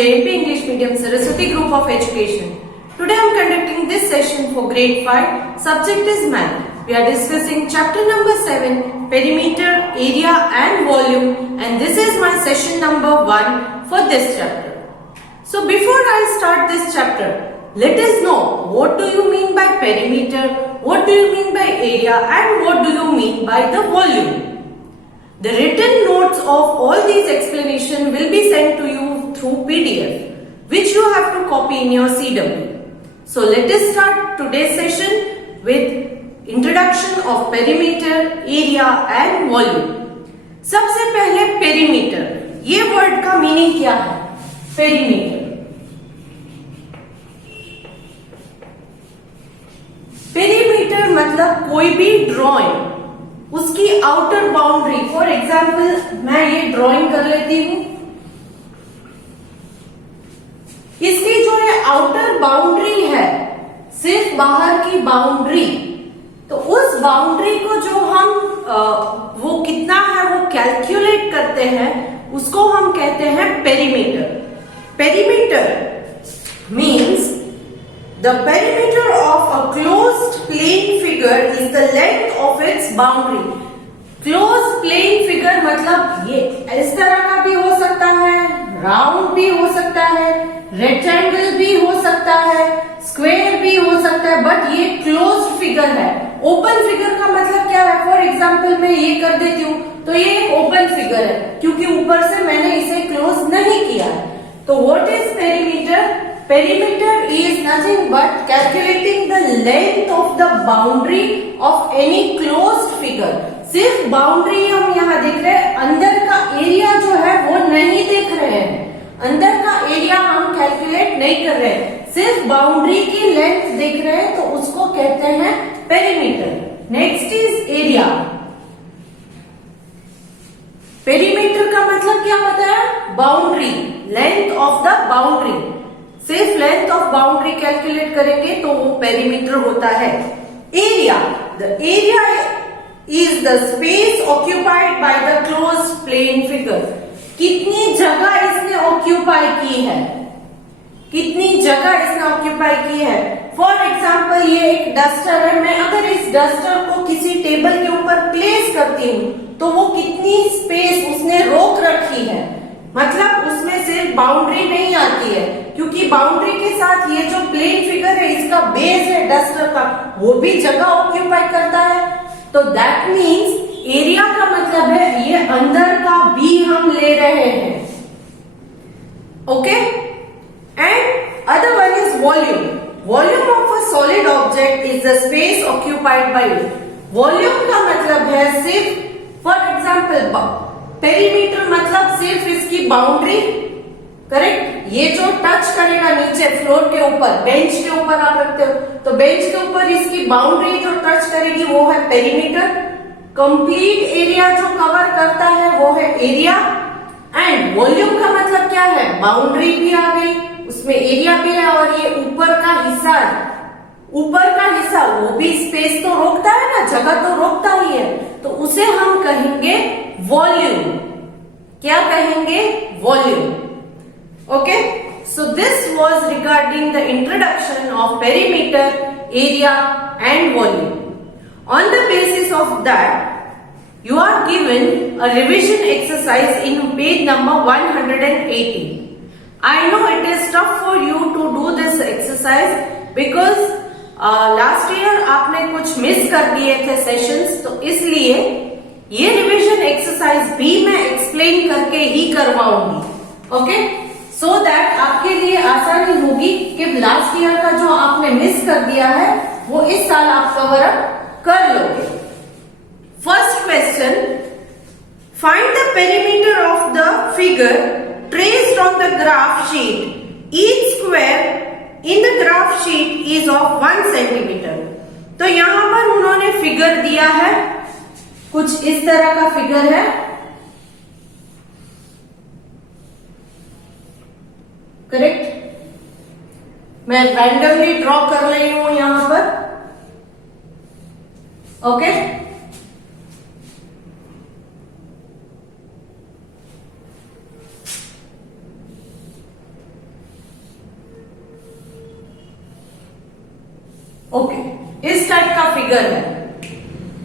JMP English Medium Saraswati Group of Education. Today I am conducting this session for grade 5. Subject is math. We are discussing chapter number 7, perimeter, area and volume, and this is my session number 1 for this chapter. So before I start this chapter, let us know what do you mean by perimeter, what do you mean by area and what do you mean by the volume. The written notes of all these explanations will be sent to you through PDF, which you have to copy in your CW. So let us start today's session with introduction of perimeter, area and volume. सबसे पहले perimeter, ये word का meaning क्या है? perimeter. perimeter मतलब कोई भी drawing, उसकी आउटर बाउंड्री. फॉर एग्जाम्पल मैं ये ड्राइंग कर लेती हूं, इसकी जो ये आउटर बाउंड्री है, सिर्फ बाहर की बाउंड्री, तो उस बाउंड्री को जो हम वो कितना है वो कैलकुलेट करते हैं, उसको हम कहते हैं perimeter. Perimeter means the perimeter of a closed plane figure is the length of its boundary. Closed plane figure मतलब ये इस तरह का भी हो सकता है, राउंड भी हो सकता है, रेक्टेंगल भी हो सकता है, स्क्वायर भी हो सकता है, बट ये क्लोज्ड फिगर है. ओपन फिगर का मतलब क्या है? फॉर एग्जाम्पल मैं ये कर देती हूँ तो ये एक ओपन फिगर है, क्योंकि ऊपर से मैंने इसे क्लोज नहीं किया है. तो what is perimeter? Perimeter is nothing but calculating the length of the boundary of any closed figure. सिर्फ बाउंड्री हम यहाँ देख रहे हैं, अंदर का एरिया जो है वो नहीं देख रहे हैं. अंदर का एरिया हम कैलकुलेट नहीं कर रहे हैं, सिर्फ बाउंड्री की लेंथ देख रहे हैं, तो उसको कहते हैं perimeter. Next is area. Perimeter का मतलब क्या पता है? Boundary, length of the boundary. सिर्फ लेंथ ऑफ बाउंड्री कैलकुलेट करेंगे तो वो पेरीमीटर होता है. Area, the area is the space occupied by the closed plane figure. कितनी जगह इसने ऑक्यूपाई की है, कितनी जगह इसने ऑक्यूपाई की है. फॉर एग्जाम्पल ये एक डस्टर है, मैं अगर इस डस्टर को किसी टेबल के ऊपर प्लेस करती हूँ तो वो कितनी स्पेस उसने रोक रखी है, मतलब उसमें सिर्फ बाउंड्री नहीं आती है, क्योंकि बाउंड्री के साथ ये जो प्लेन फिगर है, इसका बेस है डस्टर का, वो भी जगह ऑक्यूपाई करता है. तो दैट मीन्स एरिया का मतलब है ये अंदर का भी हम ले रहे हैं. Okay. And other one is volume. Volume of a solid object is the space occupied bye it. Volume का मतलब है सिर्फ, फॉर एग्जाम्पल पेरीमीटर मतलब सिर्फ इसकी बाउंड्री, करेक्ट. ये जो टच करेगा नीचे फ्लोर के ऊपर, बेंच के ऊपर आप रखते हो, तो बेंच के ऊपर इसकी बाउंड्री जो टच करेगी वो है पेरीमीटर. कंप्लीट एरिया जो कवर करता है वो है एरिया. एंड वॉल्यूम का मतलब क्या है? बाउंड्री भी आ गई, उसमें एरिया भी है, और ये ऊपर का हिस्सा है. ऊपर का हिस्सा वो भी स्पेस तो रोकता है ना, जगह तो रोकता ही है, तो उसे हम कहेंगे वॉल्यूम. क्या कहेंगे? Volume. Okay, so this was regarding the introduction of perimeter, area and volume. On the basis of that, you are given a revision exercise in page number 180. I know it is tough for you to do this exercise because last year आपने कुछ miss कर दिए थे sessions, तो इसलिए ये revision exercise भी मैं एक्सप्लेन करके ही करवाऊंगी. ओके, सो दैट आपके लिए आसानी होगी कि लास्ट ईयर का जो आपने मिस कर दिया है वो इस साल आप कवर अप कर लोगे. First question, find the perimeter of the figure traced on the graph sheet. Each square in the graph sheet is of 1 centimetre. तो यहां पर उन्होंने फिगर दिया है, कुछ इस तरह का फिगर है, करेक्ट. मैं रैंडमली ड्रॉ कर रही हूं यहां पर. ओके. ओके, इस टाइप का फिगर है।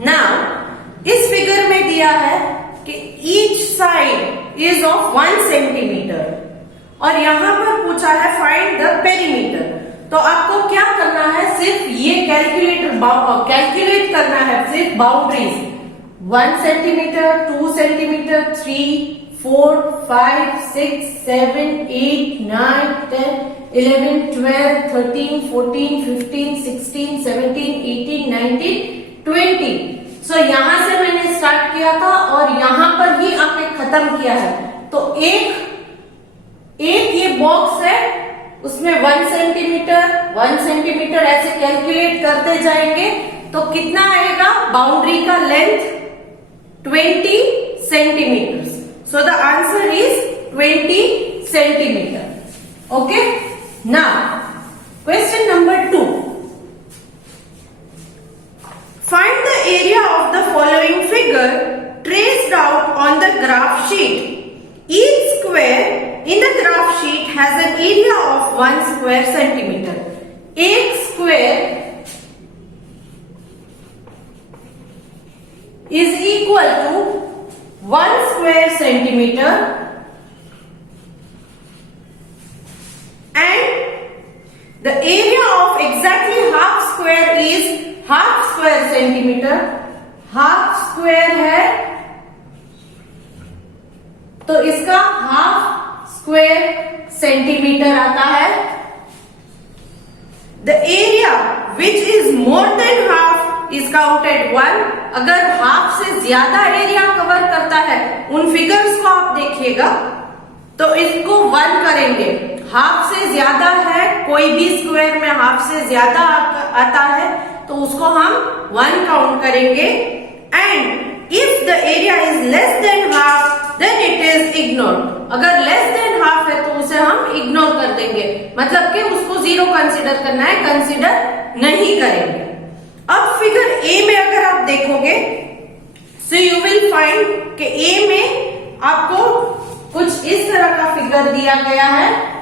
नाउ इस फिगर में दिया है कि each side is of 1 centimetre और यहां पर पूछा है फाइंड द पेरीमीटर। तो आपको क्या करना है, सिर्फ ये कैलकुलेट करना है, सिर्फ बाउंड्रीज 1 सेंटीमीटर, 2 सेंटीमीटर, 3, 4, 5, 6, 7, 8, 9, 10, 11, 12, 13, 14, 15, 16, 17, 18, 19, 20। सो यहां से मैंने स्टार्ट किया था और यहां पर ही आपने खत्म किया है। तो एक ये बॉक्स है, उसमें 1 सेंटीमीटर ऐसे कैलकुलेट करते जाएंगे तो कितना आएगा, बाउंड्री का length 20 centimetre. So the answer is 20 centimetre. Okay, now question number 2, find the area of the following figure traced out on the graph sheet. Each square in the graph sheet has an area of 1 square centimeter. एक square is equal to 1 square centimeter and the area of exactly half square is half square centimetre. Half square है तो इसका half square centimetre आता है। The area which is more than half is counted 1। अगर half से ज्यादा area cover करता है, उन फिगर्स को आप देखिएगा तो इसको 1 करेंगे। हाफ से ज्यादा है, कोई भी स्क्वायर में हाफ से ज्यादा आता है तो उसको हम 1 काउंट करेंगे। And if the area is less than half then it is ignored. अगर लेस देन हाफ है तो उसे हम इग्नोर कर देंगे, मतलब कि उसको 0 कंसीडर करना है, कंसीडर नहीं करेंगे। अब फिगर ए में अगर आप देखोगे सो यू विल फाइंड कि ए में आपको कुछ इस तरह का फिगर दिया गया है।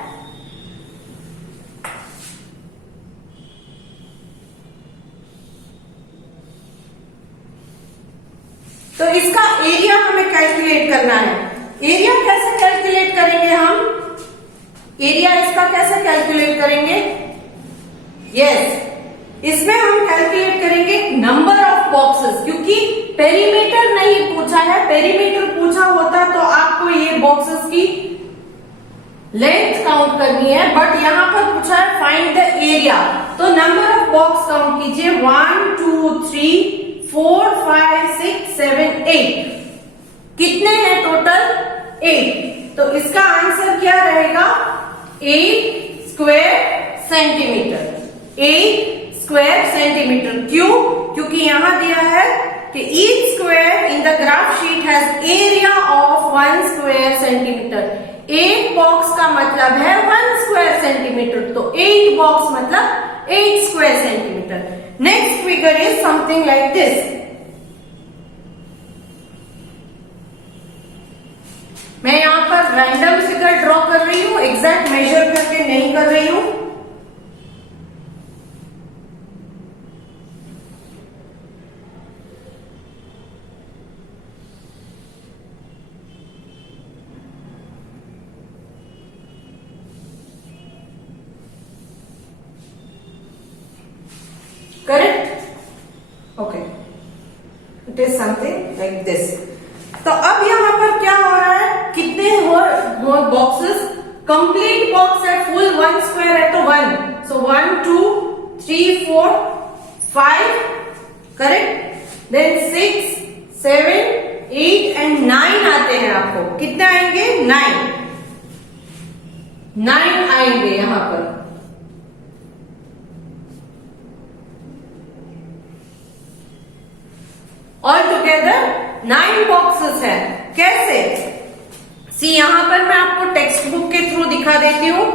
तो इसका एरिया हमें कैलकुलेट करना है। एरिया कैसे कैलकुलेट करेंगे हम, एरिया इसका कैसे कैलकुलेट करेंगे, इसमें हम कैलकुलेट करेंगे नंबर ऑफ बॉक्सेस, क्योंकि पेरीमीटर नहीं पूछा है। पेरीमीटर पूछा होता तो आपको ये बॉक्सेस की लेंथ काउंट करनी है, बट यहां पर पूछा है फाइंड द एरिया। तो नंबर ऑफ बॉक्स काउंट कीजिए, 1, 2, 3, 4, 5, 6, 7, 8। कितने हैं टोटल, 8। तो इसका आंसर क्या रहेगा, 8 स्क्वायर सेंटीमीटर। 8 square centimetre. क्यों, क्योंकि यहां दिया है कि each square in the graph sheet has area of 1 square centimetre. 8 box का मतलब है 1 स्क्वायर सेंटीमीटर, तो 8 बॉक्स मतलब 8 square centimetre. Next figure is something like this. मैं यहां पर रैंडम फिगर ड्रॉ कर रही हूं, एग्जैक्ट मेजर करके नहीं कर रही हूं। Correct, okay, it is something like this. तो अब यहां पर क्या हो रहा है, कितने बॉक्सेस, कंप्लीट बॉक्स है, फुल 1 स्क्वायर है तो 1। सो 1, 2, 3, 4, 5, करेक्ट। देन 6, 7, 8 एंड 9 आते हैं। आपको कितने आएंगे, 9 आएंगे यहां पर। ऑल टुगेदर 9 बॉक्सेस है। कैसे, सी यहां पर मैं आपको टेक्स्ट बुक के थ्रू दिखा देती हूं।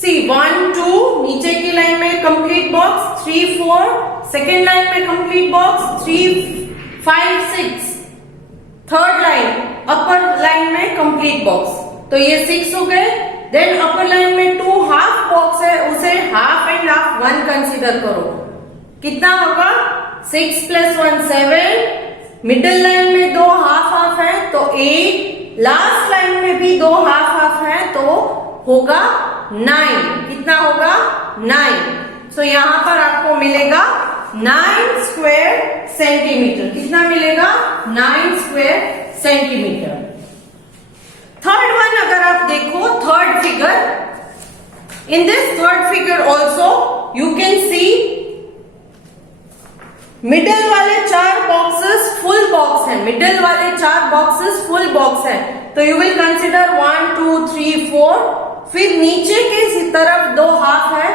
सी 1, 2 नीचे की लाइन में कंप्लीट बॉक्स, 3, 4 सेकेंड लाइन में कंप्लीट बॉक्स, 3, 5, 6 थर्ड लाइन अपर लाइन में कंप्लीट बॉक्स। तो ये 6 हो गए। देन अपर लाइन में 2 हाफ बॉक्स है, उसे हाफ एंड हाफ 1 कंसीडर करो। कितना होगा 6 + 1 7, मिडिल लाइन में 2 हाफ हाफ है तो 8, लास्ट लाइन में भी 2 हाफ हाफ है तो होगा 9। कितना होगा 9। सो यहां पर आपको मिलेगा 9 स्क्वायर सेंटीमीटर। कितना मिलेगा 9 स्क्वायर सेंटीमीटर। थर्ड वन अगर आप देखो, third figure, in this third figure also you can see middle वाले 4 बॉक्सेस फुल बॉक्स है, मिडल वाले 4 बॉक्सेस फुल बॉक्स है तो यू विल कंसिडर 1 2 3 4, फिर नीचे की तरफ 2 हाफ है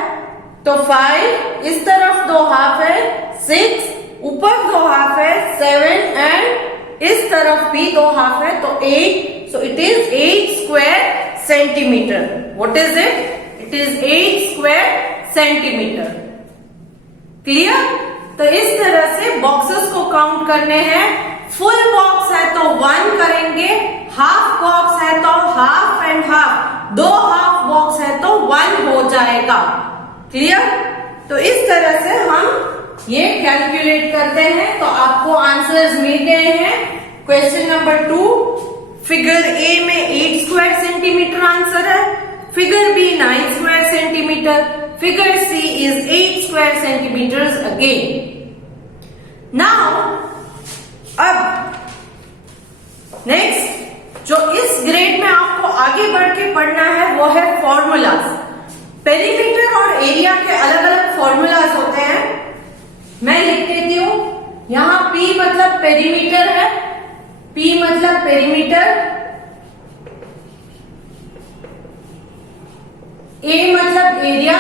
तो 5, इस तरफ 2 हाफ है 6, ऊपर 2 हाफ है 7 एंड इस तरफ भी 2 हाफ है तो 8। So it is 8 square centimetre. What is it? It is 8 square centimetre. Clear? तो इस तरह से बॉक्सेस को काउंट करने हैं। फुल बॉक्स है तो 1 करेंगे, हाफ बॉक्स है तो half and half, 2 half box है तो 1 हो जाएगा। क्लियर? तो इस तरह से हम ये कैलकुलेट करते हैं। तो आपको आंसर्स मिल गए हैं। क्वेश्चन नंबर 2, फिगर ए में 8 स्क्वायर सेंटीमीटर आंसर है, figure B 9 square centimetre, figure C is 8 square centimetres again. Now अब नेक्स्ट जो इस ग्रेड में आपको आगे बढ़ के पढ़ना है वो है फॉर्मूलाज। पेरीमीटर और एरिया के अलग अलग फॉर्मूलाज होते हैं। मैं लिख देती हूं यहां P मतलब पेरीमीटर है, P मतलब पेरीमीटर, A मतलब एरिया,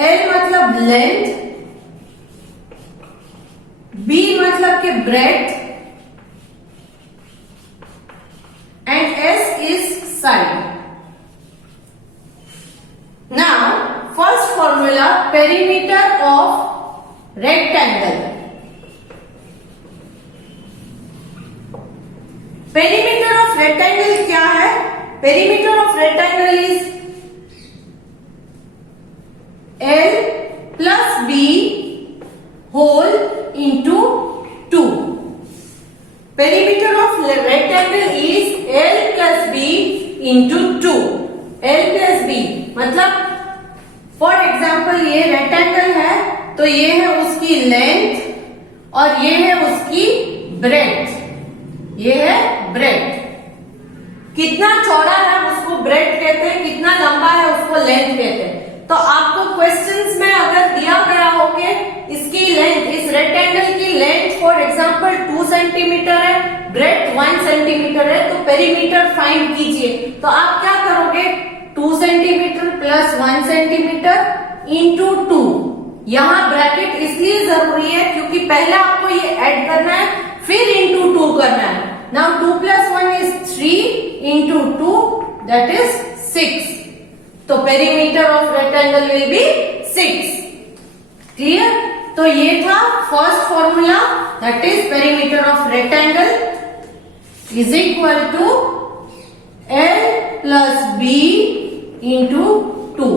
L मतलब लेंथ, B मतलब के breadth and S is side. Now, first formula, perimeter of rectangle. Perimeter of rectangle क्या है? Perimeter of rectangle is L plus B whole into 2. Perimeter of rectangle is L plus B into 2. L plus B मतलब for example ये rectangle है तो ये है उसकी length और ये है उसकी ब्रेड्थ, ये है ब्रेड्थ। कितना चौड़ा है उसको ब्रेड्थ कहते हैं, कितना लंबा है उसको लेंथ कहते हैं। तो आपको क्वेश्चंस में अगर दिया गया हो कि इसकी लेंथ, इस रेक्टेंगल की लेंथ फॉर एग्जाम्पल 2 सेंटीमीटर है, ब्रेड्थ 1 सेंटीमीटर है, तो पेरीमीटर फाइंड कीजिए। तो आप क्या करोगे 2 सेंटीमीटर प्लस 1 सेंटीमीटर इंटू 2। यहां ब्रैकेट इसलिए जरूरी है क्योंकि पहले आपको ये ऐड करना है फिर इंटू 2 करना है। Now 2 + 1 is 3 into 2 that is 6। तो perimeter of rectangle will be 6। Clear? तो ये था first formula, that is perimeter of rectangle is equal to L plus B into 2.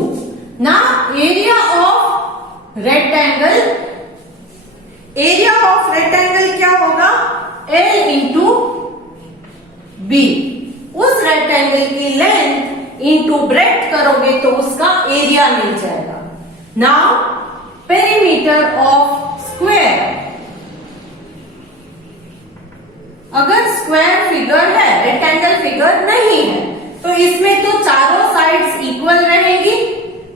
Now area of rectangle, area of rectangle क्या होगा L into B। उस rectangle की length into breadth करोगे तो उसका एरिया मिल जाएगा। नाउ पेरीमीटर ऑफ स्क्वायर, अगर square figure है, रेक्टेंगल फिगर नहीं है, तो इसमें तो चारों साइड्स इक्वल रहेगी।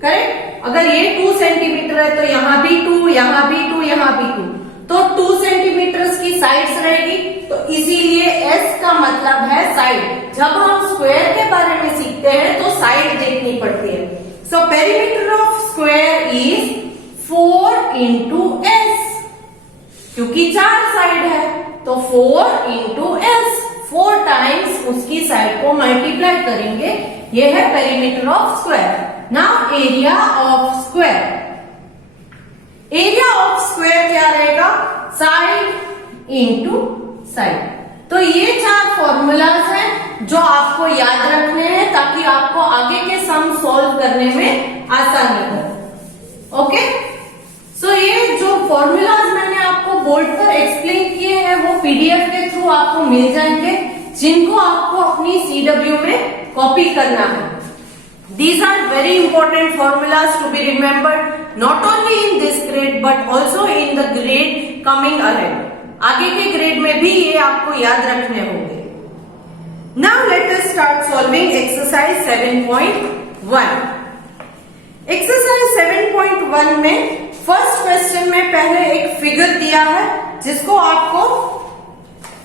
करेक्ट? अगर ये 2 सेंटीमीटर है तो यहां भी 2, यहां भी 2, यहां भी 2, तो 2 सेंटीमीटर की साइड्स रहेगी। तो इसीलिए S का मतलब है साइड। जब हम स्क्वायर के बारे में सीखते हैं तो साइड देखनी पड़ती है। So perimeter of square is 4 into S, क्योंकि 4 साइड है तो 4 इंटू S, 4 टाइम्स उसकी साइड को मल्टीप्लाई करेंगे। ये है perimeter of square. Now area of square, area of square क्या रहेगा? Side into side. तो ये 4 फॉर्मूलाज हैं जो आपको याद रखने हैं ताकि आपको आगे के सम सॉल्व करने में आसानी हो। ओके, सो ये जो फॉर्मूलाज मैंने आपको बोर्ड पर एक्सप्लेन किए हैं वो पीडीएफ के थ्रू आपको मिल जाएंगे, जिनको आपको अपनी सीडब्ल्यू में कॉपी करना है। These are very important formulas to be remembered not only in this grade but also in the grade coming ahead. आगे के ग्रेड में भी ये आपको याद रखने होंगे। Now let us start solving exercise 7.1. Exercise 7.1 में फर्स्ट क्वेश्चन में पहले एक फिगर दिया है जिसको आपको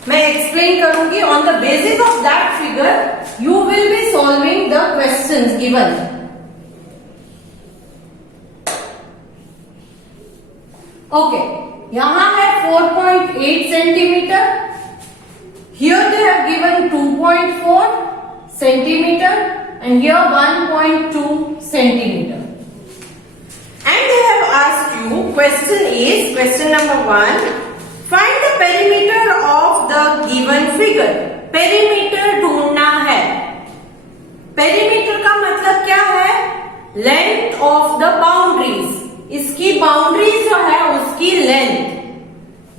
मैं एक्सप्लेन करूंगी। On the basis of that figure you will be solving the questions given. Okay, यहां है 4.8 centimetre, here they have given 2.4 centimetre and here 1.2 centimetre, and they have asked you, question number 1, find the perimeter of the given figure. Perimeter ढूंढना है। Perimeter का मतलब क्या है? Length of the boundaries, इसकी boundaries जो है उसकी लेंथ।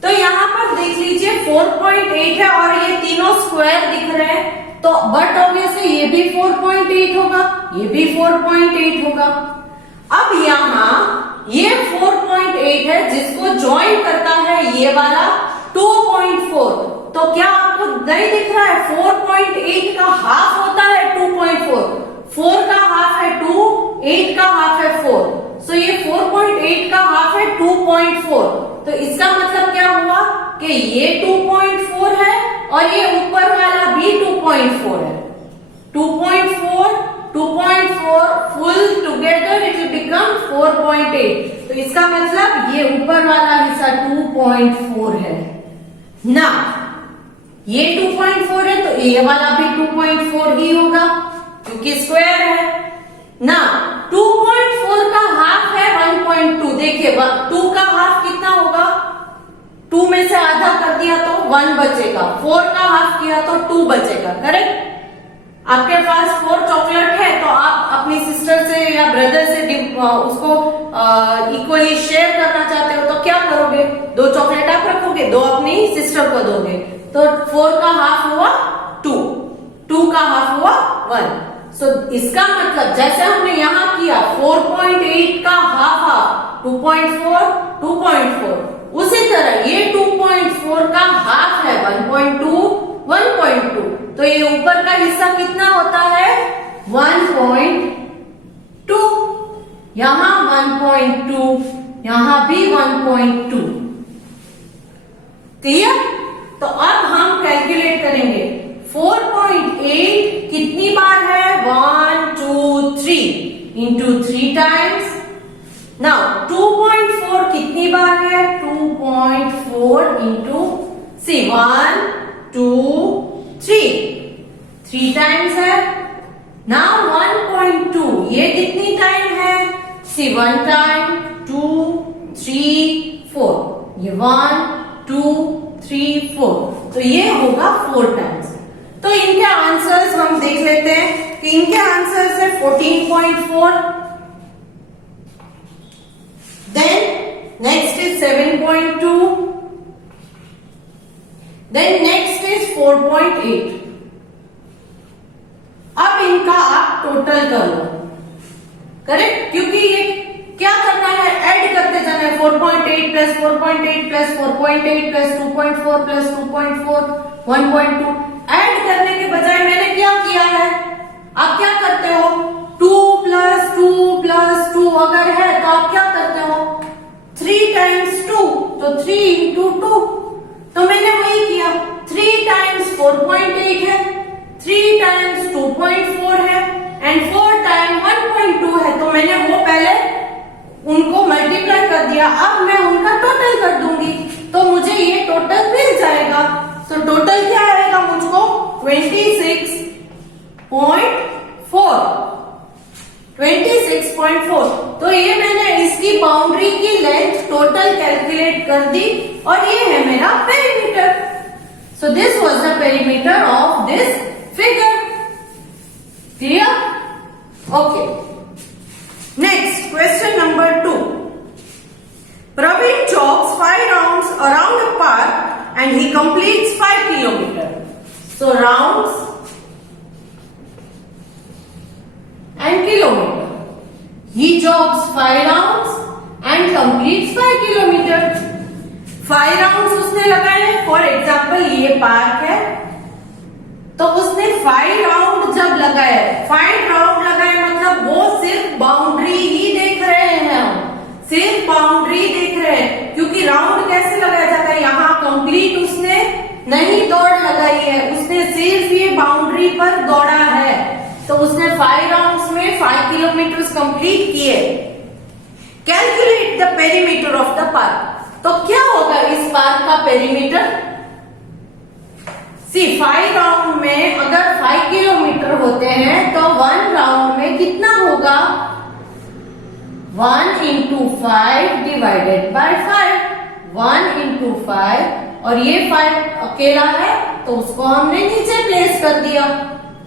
तो यहां पर देख लीजिए 4.8 है और ये तीनों स्क्वायर दिख रहे हैं, तो बट ऑब्वियसली ये भी 4.8 होगा, ये भी 4.8 होगा। अब यहां ये 4.8 है जिसको ज्वाइन करता है ये वाला 2.4, तो क्या आपको नहीं दिख रहा है? 4.8 का हाफ होता है 2.4, 4 का हाफ है 2, 8 का हाफ है 4, सो ये 4.8 का हाफ है 2.4। तो इसका मतलब क्या हुआ कि ये 2.4 है और ये ऊपर वाला भी 2.4 है। 2.4 full together it will become 4.8, तो इसका मतलब ये ऊपर वाला हिस्सा 2.4 है ना। ये 2.4 है तो ये वाला भी 2.4 ही होगा क्योंकि स्क्वायर है ना। 2.4 का हाफ है 1.2, देखिए 2 का हाफ कितना होगा? 2 में से आधा कर दिया तो 1 बचेगा, 4 का हाफ किया तो 2 बचेगा, करेक्ट। आपके पास 4 चॉकलेट है तो आप अपनी सिस्टर से या ब्रदर से उसको इक्वली शेयर करना चाहते हो तो क्या करोगे? 2 चॉकलेट आप रखोगे, 2 अपनी सिस्टर को दोगे, तो 4 का हाफ हुआ 2, 2 का हाफ हुआ 1। सो इसका मतलब जैसे हमने यहां किया 4.8 का हाफ 2.4, 2.4, उसी तरह ये 2.4 का हाफ है 1.2, 1.2, तो ये ऊपर का हिस्सा कितना होता है? 1.2, यहां 1.2, यहां भी 1.2, क्लियर? तो अब हम कैलकुलेट करेंगे 4.8 कितनी बार है? 1, 2, 3 इंटू 3 टाइम्स। नाउ 2.4 कितनी बार है? 2.4 इंटू 1, 2, 3 टाइम्स है। नाउ 1.2 ये कितनी टाइम है? 1 टाइम, 2, 3, 4, ये 1, 2, 3, 4, तो ये होगा 4 टाइम्स। तो इनके आंसर्स हम देख लेते हैं कि इनके आंसर्स है 14.4, then next is 7.2, then next is 4.8। अब इनका आप टोटल कर लो, करेक्ट, क्योंकि ये क्या करना है? ऐड करते जाना है। 4.8 plus 4.8 plus 4.8 plus 2.4 plus 2.4 1.2। Add करने के बजाय मैंने क्या किया है? आप क्या करते हो? 2 प्लस 2 प्लस 2 अगर है तो आप क्या करते हो? 3 टाइम्स 2, तो 3 इंटू 2, तो मैंने वही किया। 3 टाइम्स 4.8 है, 3 टाइम्स 2.4 है एंड 4 टाइम 1.2 है, तो मैंने वो पहले उनको मल्टीप्लाई कर दिया। अब मैं उनका टोटल कर दूंगी तो मुझे ये टोटल मिल जाएगा। तो टोटल क्या आएगा मुझको? 26.4। तो ये मैंने इसकी बाउंड्री की लेंथ टोटल कैलकुलेट कर दी और ये है मेरा perimeter. So this was the perimeter of this figure. Clear? Okay, next question number 2। 5 rounds around a park and he completes 5 kilometers. So rounds and kilometer. He jogs 5 rounds and completes 5 kilometers. 5 rounds उसने लगाए. For example, ये park है, तो उसने 5 round जब लगाए, 5 round लगाए मतलब वो सिर्फ बाउंड्री ही देख रहे हैं, हम सिर्फ बाउंड्री देख रहे हैं, क्योंकि राउंड कैसे लगाया जाता है, यहाँ कंप्लीट उसने नहीं दौड़ लगाई है, उसने सिर्फ ये बाउंड्री पर दौड़ा है, तो उसने 5 राउंड्स में 5 किलोमीटर कंप्लीट किए. Calculate the perimeter of the park. तो क्या होगा इस पार्क का पेरीमीटर? 5 राउंड में अगर 5 किलोमीटर होते हैं तो 1 राउंड में कितना होगा? 1 into 5 डिवाइडेड बाय 5. 1 into 5 और ये 5 अकेला है तो उसको हमने नीचे प्लेस कर दिया.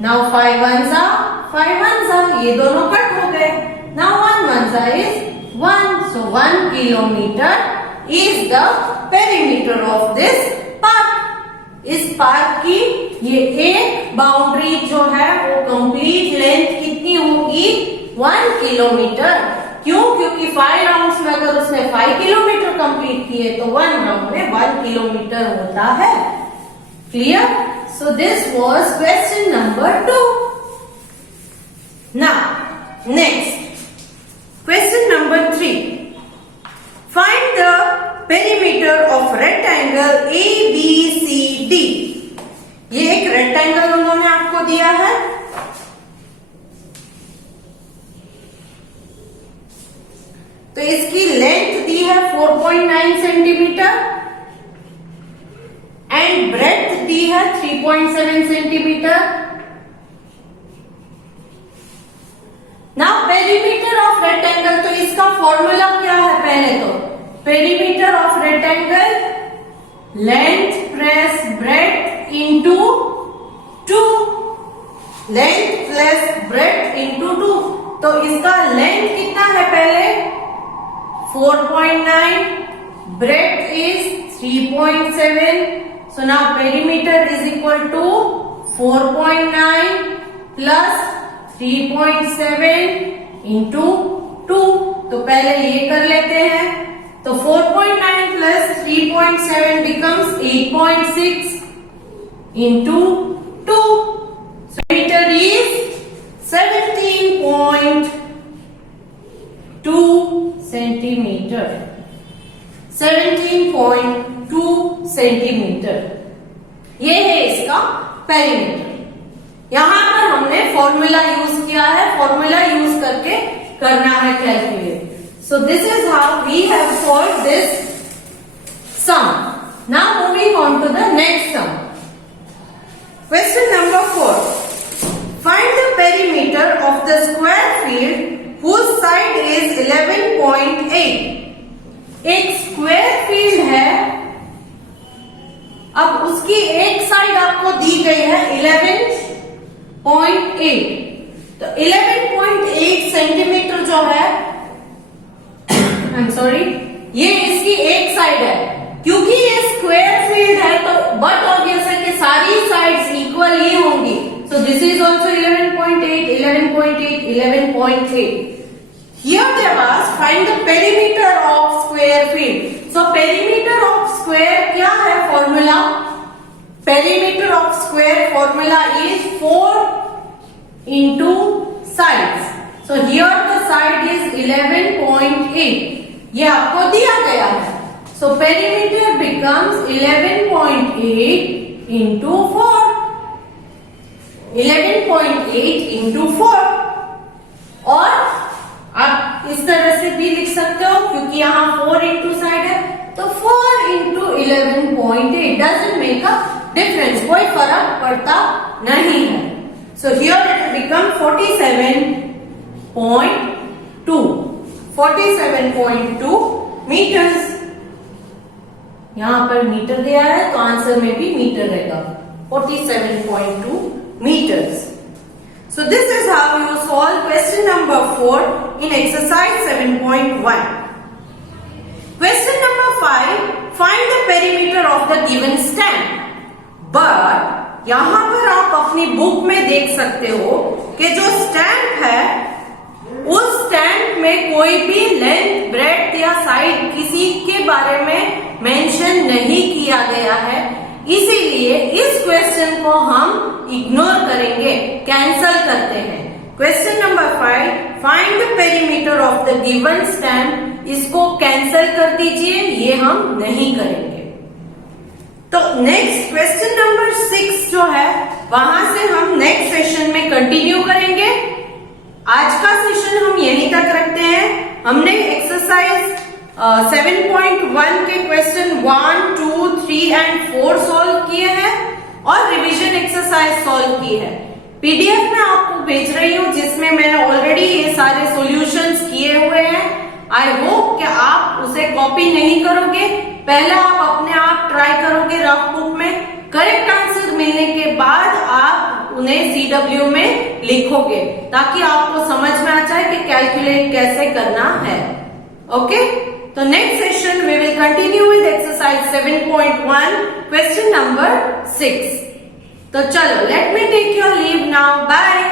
Now 5 ones are 5 ones are, ये दोनों कट हो गए. Now 1 ones are is 1. So 1 kilometer is the perimeter of this park. इस पार्क की ये एक बाउंड्री जो है वो कंप्लीट लेंथ कितनी होगी? 1 किलोमीटर. क्यों? क्योंकि 5 राउंड्स में अगर उसने 5 किलोमीटर कंप्लीट किए तो 1 राउंड में 1 किलोमीटर होता है. Clear? So this was question number 2. Now next question number 3. Find the perimeter of rectangle ABCD. ये एक रेक्टेंगल उन्होंने आपको दिया है. तो इसकी लेंथ दी है 4.9 सेंटीमीटर एंड ब्रेड्थ दी है 3.7 centimetre. Now perimeter of rectangle, तो इसका फॉर्मूला क्या है? पहले तो perimeter of rectangle length plus breadth into 2. Length plus breadth into 2. तो इसका लेंथ कितना है? पहले 4.9, breadth is 3.7. So now perimeter is equal to 4.9 plus 3.7 into 2. तो पहले ये कर लेते हैं. तो 4.9 plus 3.7 becomes 8.6 into 2. So meter is 17.2 centimeter. 17.2 centimeter. ये है इसका पेरीमीटर. यहां पर हमने फॉर्मूला यूज किया है. फॉर्मूला यूज करके करना है calculate. So this is how we have solved this sum. Now moving on to the next sum. Question number 4. Find the perimeter of the square field whose side is 11.8. एक square field है, अब उसकी एक side आपको दी गई है 11.8. तो 11.8 centimetre जो है, सॉरी, ये इसकी एक साइड है. क्योंकि ये स्क्वायर फील्ड है तो बट ऑब्वियस है कि सारी साइड्स इक्वल ही होंगी. So this is also 11.8, 11.8, 11.8. Here they have asked find the perimeter of square field. So perimeter of square क्या है formula? Perimeter of square formula is 4 into sides. So here the side is 11.8. ये आपको दिया गया है. So perimeter becomes 11.8 into 4. 11.8 into 4. और आप इस तरह से भी लिख सकते हो क्योंकि यहाँ 4 into साइड है, तो 4 into 11.8 doesn't make a difference. कोई फर्क पड़ता नहीं है. So here it become 47.2. 47.2 metres. यहां पर मीटर दिया है तो आंसर में भी मीटर रहेगा. 47.2 meters. So this is how you solve question number 4 in exercise 7.1. Question number 5, find the perimeter of the given stamp. But यहां पर आप अपनी बुक में देख सकते हो कि जो स्टैम्प है उस स्टैम्प में कोई भी लेंथ, ब्रेड्थ या साइड किसी के बारे में मेंशन नहीं किया गया है, इसीलिए इस क्वेश्चन को हम इग्नोर करेंगे, कैंसल करते हैं। Question number 5, find the perimeter of the given stamp, इसको कैंसल कर दीजिए, ये हम नहीं करेंगे। तो नेक्स्ट क्वेश्चन नंबर 6 जो है वहां से हम नेक्स्ट सेशन में कंटिन्यू करेंगे। आज का सेशन हम यहीं तक रखते हैं। हमने एक्सरसाइज 7.1 के क्वेश्चन 1, 2, 3 एंड 4 सॉल्व किए हैं और रिवीजन एक्सरसाइज सॉल्व की है। पीडीएफ में आपको भेज रही हूँ जिसमें मैंने ऑलरेडी ये सारे सॉल्यूशंस किए हुए हैं। आई होप कि आप उसे कॉपी नहीं करोगे, पहले आप अपने आप ट्राई करोगे रफ बुक में, करेक्ट आंसर मिलने के बाद आप उन्हें सीडब्ल्यू में लिखोगे ताकि आपको समझ में आ जाए कि कैलकुलेट कैसे करना है। ओके, तो next session we will continue with exercise 7.1 question number 6। तो चलो, let me take your leave now, bye.